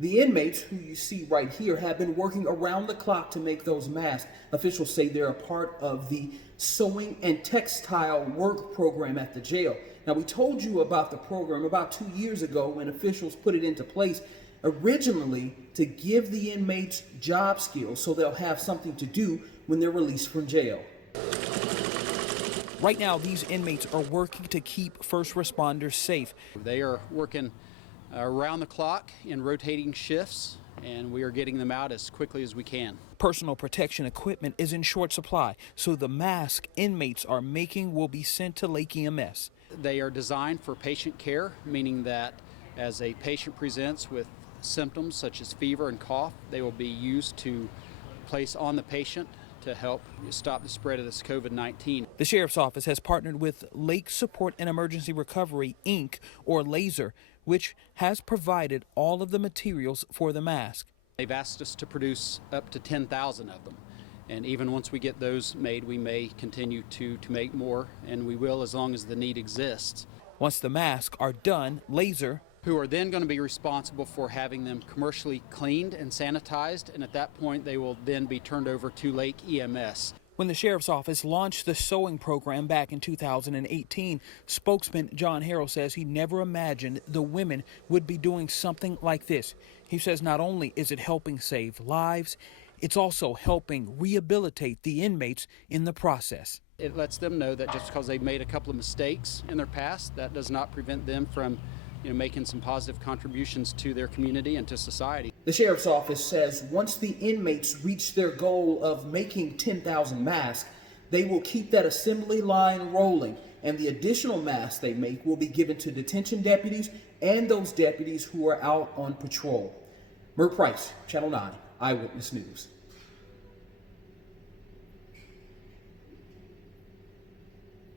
The inmates, who you see right here, have been working around the clock to make those masks. Officials say they're a part of the sewing and textile work program at the jail. Now, we told you about the program about 2 years ago when officials put it into place, originally to give the inmates job skills so they'll have something to do when they're released from jail. Right now, these inmates are working to keep first responders safe. They are working around the clock in rotating shifts, and we are getting them out as quickly as we can. Personal protection equipment is in short supply, so the mask inmates are making will be sent to Lake EMS. They are designed for patient care, meaning that as a patient presents with symptoms such as fever and cough, they will be used to place on the patient to help stop the spread of this COVID-19. The Sheriff's Office has partnered with Lake Support and Emergency Recovery, Inc., or LASER, which has provided all of the materials for the mask. They've asked us to produce up to 10,000 of them. And even once we get those made, we may continue to make more, and we will as long as the need exists. Once the masks are done, LASER, who are then going to be responsible for having them commercially cleaned and sanitized, and at that point they will then be turned over to Lake EMS. When the Sheriff's Office launched the sewing program back in 2018, spokesman John Harrell says he never imagined the women would be doing something like this. He says not only is it helping save lives, it's also helping rehabilitate the inmates in the process. It lets them know that just because they've made a couple of mistakes in their past, that does not prevent them from making some positive contributions to their community and to society. The Sheriff's Office says once the inmates reach their goal of making 10,000 masks, they will keep that assembly line rolling, and the additional masks they make will be given to detention deputies and those deputies who are out on patrol. Mert Price, Channel 9 Eyewitness News.